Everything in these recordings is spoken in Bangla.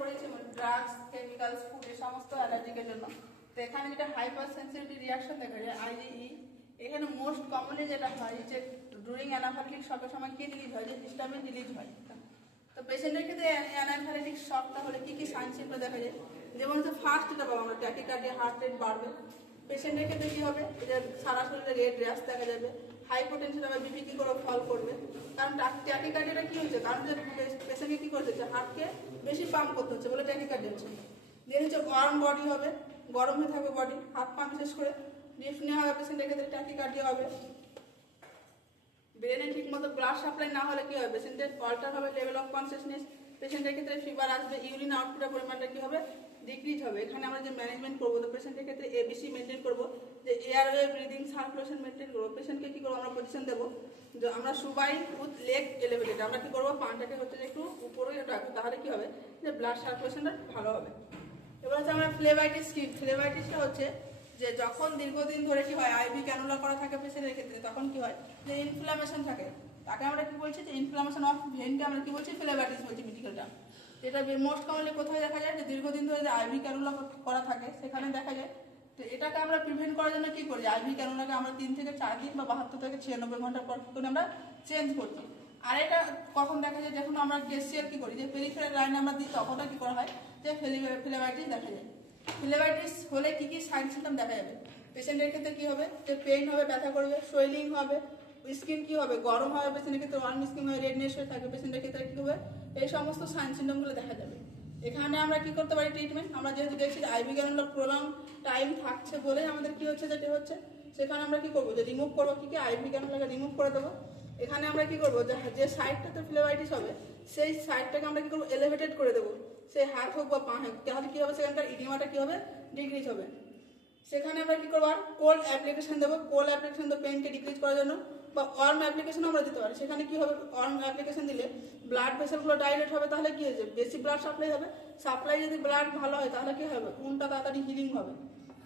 পড়েছি ড্রাগস, কেমিক্যালস, ফুড এই সমস্ত অ্যালার্জিকের জন্য। তো এখানে যেটা হাইপার সেন্সিটিভিটি রিয়াকশন দেখা যায় আইজিই, এখানে মোস্ট কমনলি যেটা হয় যে ডুরিং অ্যানাফাইলেটিক শকের সময় কি রিলিজ হয়, যে হিস্টামিন রিলিজ হয়। তো পেশেন্টের ক্ষেত্রে অ্যানাফাইলেটিক শকটা হলে কি কি সাইন সিম্পটম দেখা যায়, যেমন হচ্ছে ফার্স্ট যেটা পাবো আমরা ট্যাকিকার্ডিয়া, হার্ট রেট বাড়বে। পেশেন্টের ক্ষেত্রে কি হবে, যে সারা শরীরে রেড র্যাশ দেখা যাবে, হাইপোটেনশন হবে, বিপি কি করে ফল করবে। কারণ ট্যাকিকার্ডিয়াটা কি হচ্ছে, কারণ যে পেশেন্টকে কি করছে, যে হার্টকে বেশি পাম্প করতে হচ্ছে বলে ট্যাকিকার্ডিয়া হচ্ছে। দেন হচ্ছে ওয়ার্ম বডি হবে, গরম হয়ে থাকবে বডি, হাত পা বিশেষ করে ডিসনিয়া হবে, পেশেন্টের ক্ষেত্রে ট্যাকিকার্ডিয়া হবে। ব্রেনে ঠিক মতো ব্লাড সাপ্লাই না হলে কি হবে, পেশেন্টের অল্টার হবে লেভেল অফ কনসিয়াসনেস, পেশেন্টের ক্ষেত্রে ফিভার আসবে, ইউরিন আউটপুটের পরিমাণটা কি হবে, ডিক্রিজ হবে। এখানে আমরা যে ম্যানেজমেন্ট করবো, তো পেশেন্টের ক্ষেত্রে এবিসি মেনটেন করবো, যে এয়ারওয়ে, ব্রিদিং, সার্কুলেশন মেনটেন করবো। পেশেন্টকে কি করবো, আমরা পজিশন দেবো যে আমরা সুবাই উইথ লেগ এলিভেটেড, আমরা কি করবো, পানটাকে হচ্ছে যে একটু উপরে রাখবো, তাহলে কি হবে, যে ব্লাড সার্কুলেশনটা ভালো হবে। এবার হচ্ছে আমরা ফ্লেভাইটিস কি, ফ্লেভাইটিসটা হচ্ছে যে যখন দীর্ঘদিন ধরে কি হয়, আইভি ক্যানুলা করা থাকে পেশেন্টের ক্ষেত্রে, তখন কি হয়, যে ইনফ্লামেশন থাকে, তাকে আমরা কি বলছি, যে ইনফ্লামেশন অফ ভেনকে আমরা কি বলছি, ফ্লেভাইটিস বলছি মেডিকেলটা। এটা মোস্ট কমনলি কোথায় দেখা যায়, যে দীর্ঘদিন ধরে যে আইভি ক্যানুলা করা থাকে সেখানে দেখা যায়। তো এটাকে আমরা প্রিভেন্ট করার জন্য কি করি, আইভি ক্যানুলাকে আমরা 3 থেকে 4 দিন বা 72 থেকে 96 ঘন্টা পর করে আমরা চেঞ্জ করছি। আর এটা কখন দেখা যায়, যখন আমরা গেস্টিয়ার কি করি, যে পেরিফেরাল লাইনে আমরা দিই, তখন কি করা হয়, যে ফ্লেভাইটিস দেখা যায়। ফ্লেভাইটিস হলে কি কি সাইন সিমটম দেখা যাবে, পেশেন্টের ক্ষেত্রে কি হবে, যে পেইন হবে, ব্যথা করবে, সোয়েলিং হবে, স্কিন কি হবে, গরম হবে, পেশেন্টের ক্ষেত্রে ওয়ার্ম স্কিন হবে, রেডনেস হয়ে থাকবে, পেশেন্টের ক্ষেত্রে কি হবে, এই সমস্ত সাইন সিমটমগুলো দেখা যাবে। এখানে আমরা কি করতে পারি ট্রিটমেন্ট, আমরা যেহেতু দেখছি যে আইভি ক্যানুলা প্রলং টাইম থাকছে বলে আমাদের কি হচ্ছে, যেটি হচ্ছে সেখানে আমরা কি করবো, যে রিমুভ করবো, কি কি আইভি ক্যানুলাকে রিমুভ করে দেবো। এখানে আমরা কি করবো, যে সাইডটাতে ফ্লেভাইটিস হবে সেই সাইডটাকে আমরা কি করবো, এলিভেটেড করে দেবো, সে হাত হোক বা পা হোক, তাহলে কি হবে, সেখানকার ইডিমাটা কি হবে, ডিক্রিজ হবে। সেখানে আমরা কি করবো, আর কোল্ড অ্যাপ্লিকেশন দেবো, কোল্ড অ্যাপ্লিকেশন দেবো পেনকে ডিক্রিজ করার জন্য, বা ওয়ার্ম অ্যাপ্লিকেশন আমরা দিতে পারি। সেখানে কি হবে, ওয়ার্ম অ্যাপ্লিকেশন দিলে ব্লাড ভেসেলগুলো ডাইলেট হবে, তাহলে কি হয়েছে, বেশি ব্লাড সাপ্লাই হবে, সাপ্লাই যদি ব্লাড ভালো হয় তাহলে কি হবে, কোনটা তাড়াতাড়ি হিলিং হবে।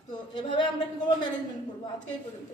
তো এভাবে আমরা কি করবো, ম্যানেজমেন্ট করবো। আজকে এই পর্যন্ত।